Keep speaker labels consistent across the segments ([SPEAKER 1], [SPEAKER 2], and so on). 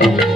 [SPEAKER 1] અરે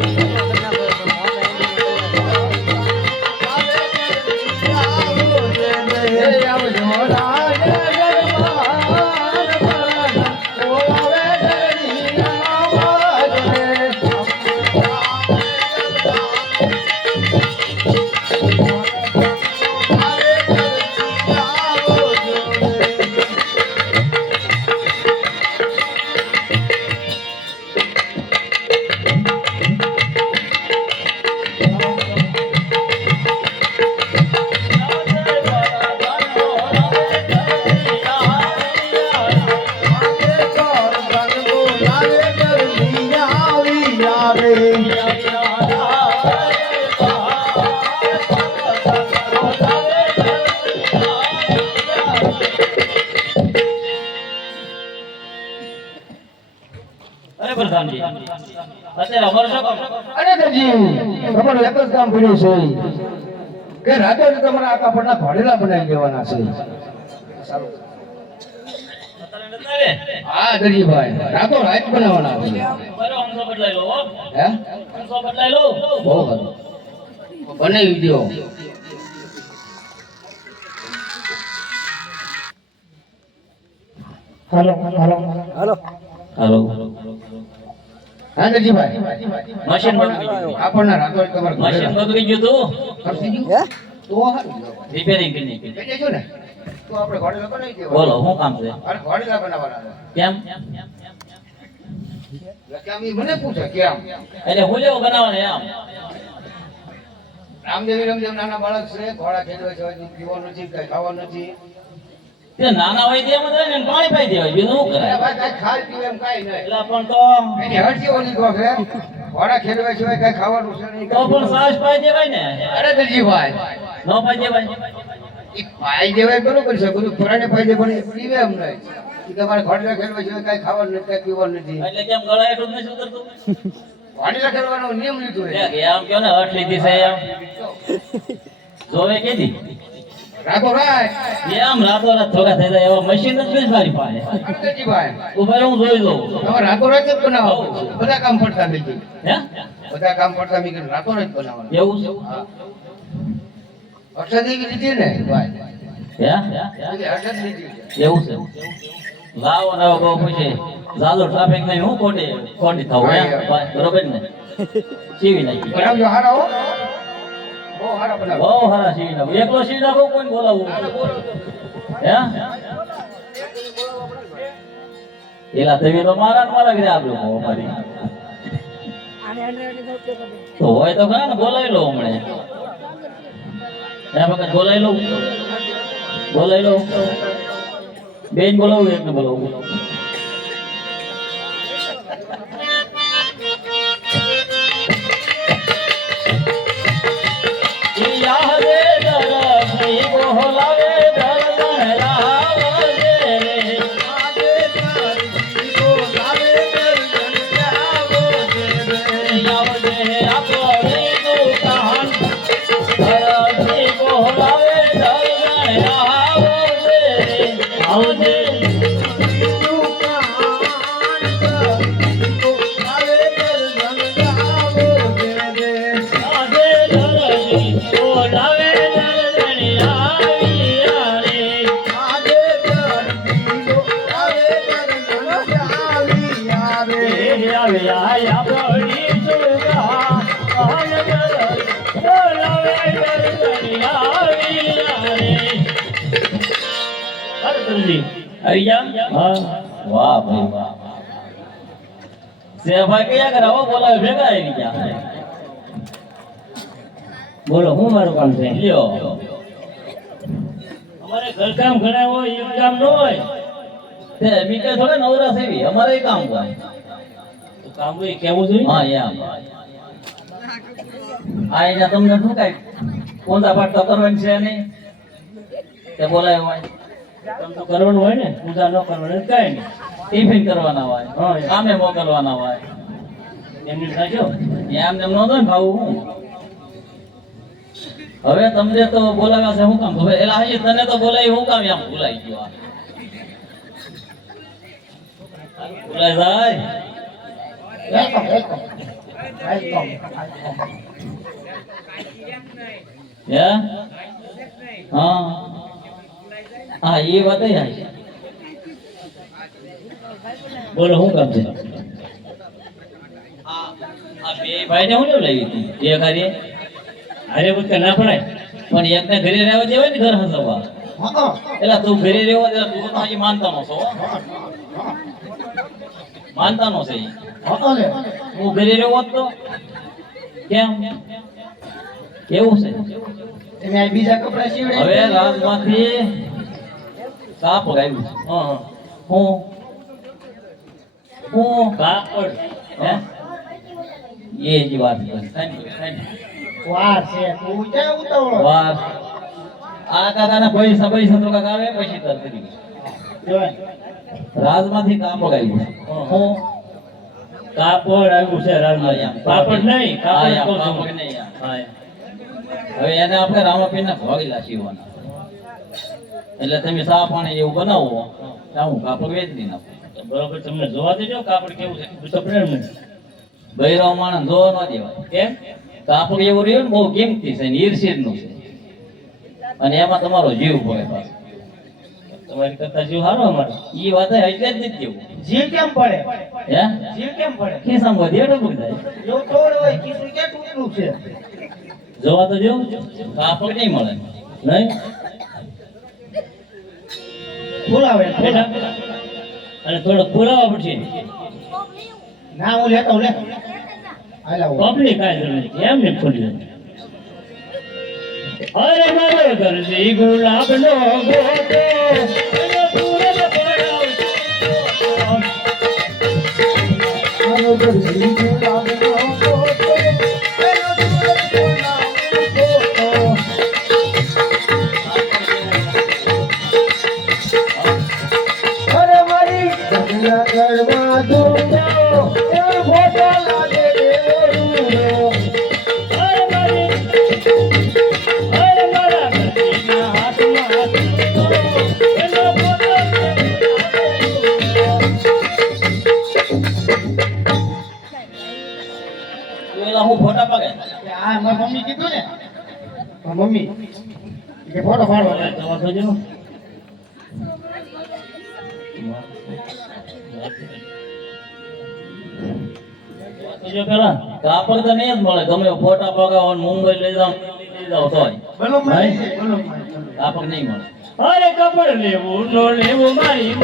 [SPEAKER 2] તમારું એક જ કામ પડ્યું છે. કે રાતે જ તમારા આકા પરના ભાડેલા બનાવી દેવાના છે.
[SPEAKER 1] અત્યારે નતા
[SPEAKER 2] હા દરજીભાઈ રાતો રાત બનાવવાના છે.
[SPEAKER 1] બરો હંસો બદલાઈ લો હો.
[SPEAKER 2] હે
[SPEAKER 1] હંસો બદલાઈ લો
[SPEAKER 2] બહુ બનાવી દો.
[SPEAKER 3] Hello hello. હાલો.
[SPEAKER 1] હાલો.
[SPEAKER 2] હા
[SPEAKER 1] મશીન
[SPEAKER 2] આપણને રાતો જ
[SPEAKER 1] મશીન
[SPEAKER 2] ઘોડેલા
[SPEAKER 1] ગયું તું?
[SPEAKER 2] ખર્ચી ગયું? તો
[SPEAKER 1] રિપેરિંગ કરી નાખ્યું.
[SPEAKER 2] કહી દેજો ને? તો આપણે ઘોડેલા બનાવી દેવાના.
[SPEAKER 1] બોલો શું કામ છે?
[SPEAKER 2] અરે ઘોડેલા બનાવવાના.
[SPEAKER 1] કેમ?
[SPEAKER 2] એટલે કે આમ મને પૂછે કેમ
[SPEAKER 1] એટલે હું લેવું બનાવવાને એમ.
[SPEAKER 2] રામદેવી રામદેવ નાના બાળક છે ઘોડા ખેડવા છે પીવાનું નથી કઈ ખાવાનું નથી.
[SPEAKER 1] તે નાના હોય ને પાણી પાઈ દેવાય બીજું શું કરાય?
[SPEAKER 2] ભાઈ કઈ ખાય પીવે એમ કાંઈ નહીં.
[SPEAKER 1] એટલે પણ તો
[SPEAKER 2] એની ઓલી ઘોડા ખેડવા સિવાય કઈ ખાવાનું છે નહીં.
[SPEAKER 1] તો પણ સાસ પાઈ દેવાય ને.
[SPEAKER 2] અરે દરજીભાઈ
[SPEAKER 1] ન પાઈ દેવાય.
[SPEAKER 2] ઈ પાઈ દેવાય બરોબર છે બધું ખોરાને પાઈ દે પણ પીવે એમ નહીં. તમારે ઘોડા ખેડવે છે કઈ ખાવાનું નથી કઈ પીવાનું નથી.
[SPEAKER 1] એટલે કેમ ગળા હેઠું જ નથી ઉતરતું?
[SPEAKER 2] ઘોડીલા નિયમ લીધો છે.
[SPEAKER 1] કયો ને હઠ લીધી છે એમ. જોવે કેદી?
[SPEAKER 2] રાખો રાય.
[SPEAKER 1] એમ રાતો રાત થોડા થઈ જાય એવા મશીન જ નથી મારી પાસે. ઊભા હું જોઈ લઉં.
[SPEAKER 2] તમારે રાતો રાત જ બનાવો બધા કામ પડતા નથી
[SPEAKER 1] હે?
[SPEAKER 2] બધા કામ પડતા મીકીને રાતો રાત બનાવવાના.
[SPEAKER 1] એવું છે.
[SPEAKER 2] હર્ષદ લીધી ને ભાઈ.
[SPEAKER 1] હે?
[SPEAKER 2] એવી છે?
[SPEAKER 1] લાવો હવે બહુ પછી ઝાલો ટ્રાફિક નહીં હું ખોટી કોટી થાવ બરોબર ને? સીવી નાખી.
[SPEAKER 2] બરાબર હારા હો. બહુ
[SPEAKER 1] સારા સીવી નાખું. એકલો સીવી નાખું કોઈને બોલાવું હે? એલા તમે તો મારા ને મારા ઘરે આપ્યો હો અમારી.
[SPEAKER 3] તો
[SPEAKER 1] હોય તો ખરા ને બોલાવી લો હમણે. એના વખત બોલાવી લઉં બોલાવી લઉં બેન બોલાવું એકને બોલાવું. યા આવી જાવ હા. વાહ ભાઈ વાહ. સેભાઈ કયા કરે હો બોલાવે ભેગા આવી ગયા. બોલો હું મારું કામ છે લ્યો. અમારે ઘરકામ ઘણા હોય એક કામ ન હોય. તે મીટર થોડે નવરા સેવી અમારે ય કામ હોય. તો કામ હોય કેવું જોઈએ? હા એમ. આ એના તમને શું કઈ? કોંદા પાટતા કરવાની છે નહીં? તે બોલાય હોય. કરવાનું હોય ને પૂજા ન કરવાની કઈ નહીં. ટિફિન કરવાના હોય કામે મોકલવાના હોય. એમને સાચો? એમને ને ભાવું હું? હવે તમને તો બોલાવ્યા છે હું કામ? હવે એલા હજી તને તો બોલાવી હું કામ આમ બોલાઈ ગયો? બોલાય જાય. હે. હા એ વાત બોલો શું કામ છે? ભાઈને હું લેવું લાવી હતી એ ઘરે અરે પૂછ ના પડાય પણ એકને ઘરે રહેવા દેવાય ને ઘર હસવા. એટલે તું ઘરે રહેવા દે તું તો હજી માનતા નો છો. માનતા નો છે.
[SPEAKER 3] હા
[SPEAKER 1] ઘરે રહેવો તો? કેમ? કેવું છે?
[SPEAKER 3] બીજા કપડા સીવડે
[SPEAKER 1] હવે રાજમાંથી કાપ ગાયું હું. હું? કાપડ. હે? એ જ વાત.
[SPEAKER 3] વાર છે. તું ક્યાં ઉતાવળો?
[SPEAKER 1] વાર. આ કાકાના પૈસા પૈસા તો કાકા આવે પછી તર રાજમાંથી કાપડ આવ્યું હું.
[SPEAKER 4] કાપડ આવ્યું છે રાજમાં પાપડ નહીં કાપડ.
[SPEAKER 1] કાપડ નહીં. હવે એને આપણે રામાપીરના ભોગીલા સીવવાના એટલે તમે સા પાણી એવું બનાવો ત્યાં હું કાપડ વેચી નાખું.
[SPEAKER 4] બરોબર તમને જોવા દેજો કાપડ કેવું છે. પ્રેમ નહીં
[SPEAKER 1] માણસ જોવા ન દેવાય.
[SPEAKER 4] કેમ?
[SPEAKER 1] કાપડ એવું રહ્યું ને બહુ કિંમતી છે ને ઈર્ષિદનું છે. અને એમાં તમારો જીવ પડે પાછો.
[SPEAKER 4] તમારી કરતા જીવ હારો અમારો.
[SPEAKER 1] ઈ વાત એટલે જ નથી કેવું.
[SPEAKER 3] જીવ કેમ પડે?
[SPEAKER 1] હે?
[SPEAKER 3] જીવ કેમ પડે?
[SPEAKER 1] ખિસ્સામાં વધીએ ડબક જાય.
[SPEAKER 3] જો તોડ હોય ખિસ્સું કે છે?
[SPEAKER 4] જોવા તો જો.
[SPEAKER 1] કાપડ નહીં મળે.
[SPEAKER 4] નહીં?
[SPEAKER 3] બોલાવે
[SPEAKER 4] બેટા અને થોડો ફુલાવા પડશે
[SPEAKER 3] ના હું લેતો હું લે. હાલા હું
[SPEAKER 4] પબ્લિક કાંઈ એમ ને ફૂલી અરે મારો દરજી ગુલાબ નો ગોટો એનો
[SPEAKER 3] મમ્મી. કે ફોટો પાડો
[SPEAKER 4] જોવા તો જો પેલા
[SPEAKER 1] કાપડ તો નહીં જ મળે. ગમે ફોટા પગાવો મુંબઈ લઈ જાવ લઈ જાવ
[SPEAKER 3] બલમભાઈ.
[SPEAKER 1] કાપડ નહીં મળે.
[SPEAKER 4] અરે કપડ લેવું નો લેવું મારી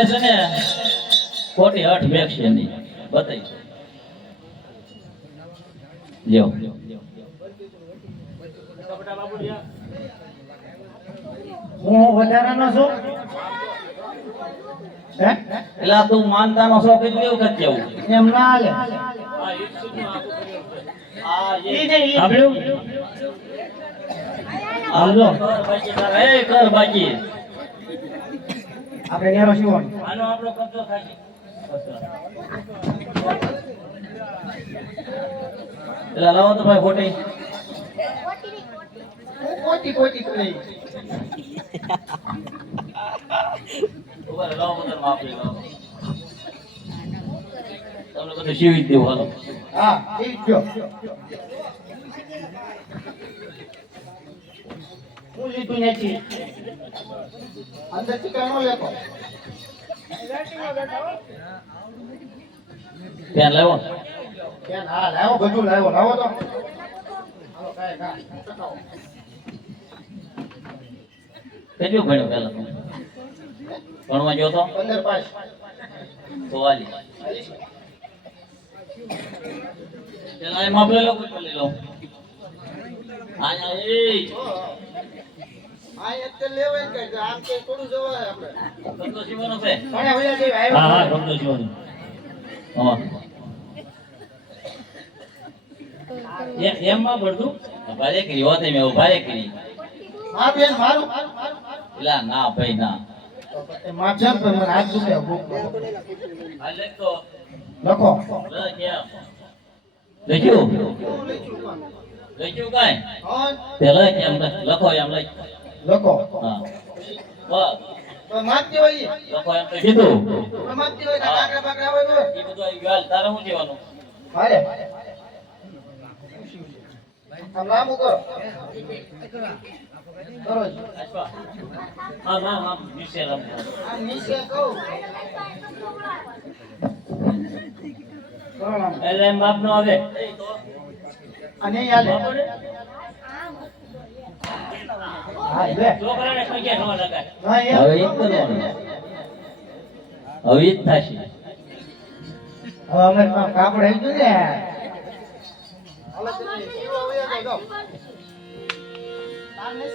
[SPEAKER 1] આ છે ને ખોટી હઠ વેચશે નહીં બતાવી લ્યો.
[SPEAKER 3] હું વધારાનો છું?
[SPEAKER 1] એટલે તું માનતાનો શોખ એટલે એવું કદ જવું
[SPEAKER 3] એમ ના હાલે?
[SPEAKER 1] આવજો કર બાકી.
[SPEAKER 3] આપણે નેરો શું
[SPEAKER 4] આનો આપણો કબજો છે
[SPEAKER 1] એટલે લાવો તો ભાઈ ખોટી લાવો બધા માપી લાવો. તમને બધું જ દેવું હાલો.
[SPEAKER 3] હા. હું લીધું નથી. અંદરથી કાંઈ ન
[SPEAKER 1] પેન લાવો.
[SPEAKER 3] પેન હા લાવો બધું લાવો લાવો તો. હાલો.
[SPEAKER 1] કેટલું ભણ્યો પેલા ભણવા ગયો તો?
[SPEAKER 3] પંદર પાંચ
[SPEAKER 1] તો વાલી. પેલા એ માપ લઈ લો. કોઈ લઈ લો આયા એ.
[SPEAKER 3] આ અત્યારે લેવાય ને કાંઈ, આમ કે થોડું જવાય આપણે.
[SPEAKER 1] સંતોષી બનો છે?
[SPEAKER 3] ઘણા વયા જેવા
[SPEAKER 4] હા હા
[SPEAKER 3] આવ્યા.
[SPEAKER 4] કબજો જોવાનું.
[SPEAKER 1] હા.
[SPEAKER 4] એમ એમ માં પડતું?
[SPEAKER 1] ભારે કરી હોતે મેં ભારે કરી
[SPEAKER 3] હા બેન મારું.
[SPEAKER 1] એલા ના ભાઈ ના.
[SPEAKER 3] મને હાથ દુખે
[SPEAKER 1] આ લખો.
[SPEAKER 3] લખ.
[SPEAKER 1] એમ. લખ્યું? લખ્યું કાંઈ? તે એમ લખો એમ લખ. હા. બસ
[SPEAKER 3] તો માથે હોય
[SPEAKER 1] લખો એમ તો કીધું.
[SPEAKER 3] તો હોય તો કાકડા બાકડા હોય
[SPEAKER 1] એ બધું આવી ગયું. તારે શું કહેવાનું?
[SPEAKER 3] મારે? આમ લાંબુ કરો. કરો જ.
[SPEAKER 1] અશ્વા. આમ આમ આમ નીચે રમવું.
[SPEAKER 3] આમ નીચે કહું.
[SPEAKER 1] એટલે એમ માપ નો આવે.
[SPEAKER 3] અને નહીં હાલે
[SPEAKER 1] બરાબર?
[SPEAKER 3] હા બે
[SPEAKER 1] છોકરાને પગે ન લગાય
[SPEAKER 3] હા એમ
[SPEAKER 1] હવે જ હવે ઈ જ થશે.
[SPEAKER 3] હવે અમે કાપડ આવી ગયું ને તારને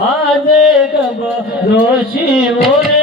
[SPEAKER 4] આજે કબ રોશી મોરે